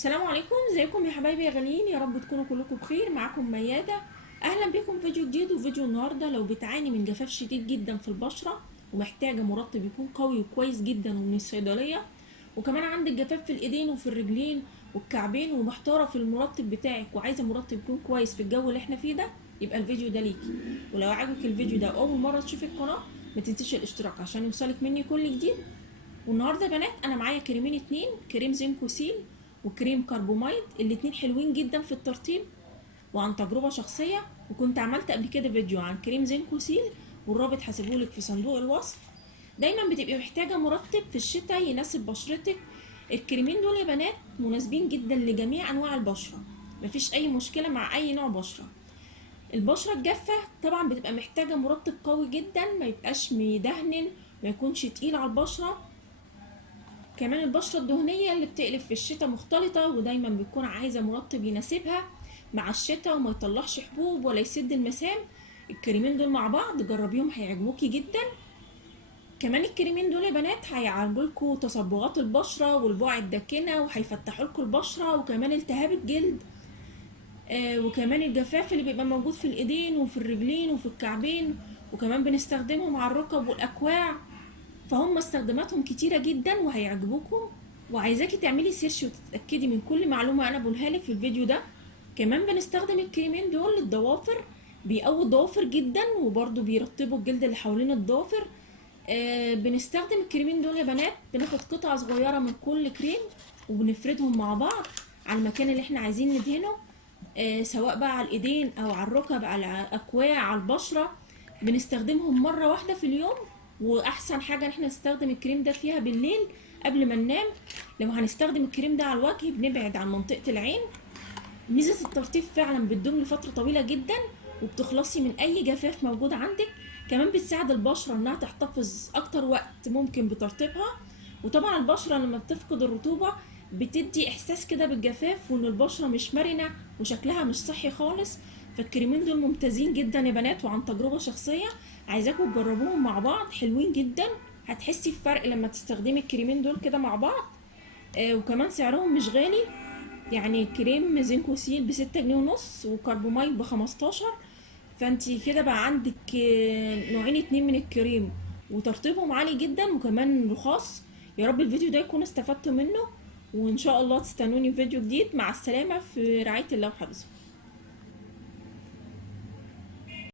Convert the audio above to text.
السلام عليكم، ازيكم يا حبايبي يا غاليين؟ يا رب تكونوا كلكم بخير. معاكم ميادة. اهلا بكم في فيديو جديد. وفيديو النهارده لو بتعاني من جفاف شديد جدا في البشره ومحتاجه مرطب يكون قوي وكويس جدا ومن الصيدليه، وكمان عندك جفاف في الايدين وفي الرجلين والكعبين ومحتاره في المرطب بتاعك وعايزه مرطب يكون كويس في الجو اللي احنا فيه ده، يبقى الفيديو ده ليكي. ولو عجبك الفيديو ده اول مره تشوفي القناه ما تنسيش الاشتراك عشان يوصلك مني كل جديد. والنهارده يا بنات انا معايا كريمين اتنين، كريم زنكوسيل وكريم كربومايد، الاتنين حلوين جدا في الترطيب وعن تجربه شخصيه. وكنت عملت قبل كده فيديو عن كريم زنكوسيل والرابط هسيبهولك في صندوق الوصف. دايما بتبقي محتاجه مرطب في الشتاء يناسب بشرتك. الكريمين دول يا بنات مناسبين جدا لجميع انواع البشره، مفيش اي مشكله مع اي نوع بشره. البشره الجافه طبعا بتبقى محتاجه مرطب قوي جدا، ما يبقاش مدهن، ما يكونش تقيل على البشره. كمان البشرة الدهنية اللي بتقلب في الشتاء مختلطة ودايما بتكون عايزة مرطب يناسبها مع الشتاء وما يطلعش حبوب ولا يسد المسام. الكريمين دول مع بعض جربيهم هيعجبوكي جدا. كمان الكريمين دول يا بنات هيعالجولكوا تصبغات البشرة والبقع الداكنة وهيفتحولكوا البشرة وكمان التهاب الجلد. وكمان الجفاف اللي بيبقى موجود في الايدين وفي الرجلين وفي الكعبين، وكمان بنستخدمهم على الركب والاكواع. فهم استخداماتهم كتيرة جدا وهيعجبوكم، وعايزاكي تعملي سيرش وتتأكدي من كل معلومة انا بقولها لك في الفيديو ده. كمان بنستخدم الكريمين دول للضوافر، بيقووا الضوافر جدا وبرضو بيرطبوا الجلد اللي حوالين الضوافر. بنستخدم الكريمين دول يا بنات، بناخد قطعة صغيرة من كل كريم وبنفردهم مع بعض على المكان اللي احنا عايزين ندهنه، سواء بقى على الايدين او على الركب على الاكواع على البشرة. بنستخدمهم مرة واحدة في اليوم، واحسن حاجة ان احنا نستخدم الكريم ده فيها بالليل قبل ما ننام. لو هنستخدم الكريم ده على الوجه بنبعد عن منطقة العين. ميزة الترطيب فعلا بتدوم لفترة طويلة جدا وبتخلصي من اي جفاف موجود عندك. كمان بتساعد البشرة انها تحتفظ اكتر وقت ممكن بترطيبها. وطبعا البشرة لما بتفقد الرطوبة بتدي احساس كده بالجفاف وان البشرة مش مرنة وشكلها مش صحي خالص. فالكريمين دول ممتازين جدا يا بنات وعن تجربة شخصية عايزاكم تجربوهم مع بعض، حلوين جدا. هتحسي بفرق لما تستخدمي الكريمين دول كده مع بعض. وكمان سعرهم مش غالي، يعني كريم زنكوسيل ب6 جنيه ونص وكربومايد ب15. فانتي كده بقى عندك نوعين اتنين من الكريم وترطيبهم عالي جدا وكمان رخاص. يا رب الفيديو ده يكون استفدتوا منه، وان شاء الله تستنوني في فيديو جديد. مع السلامة، في رعاية الله وحفظه.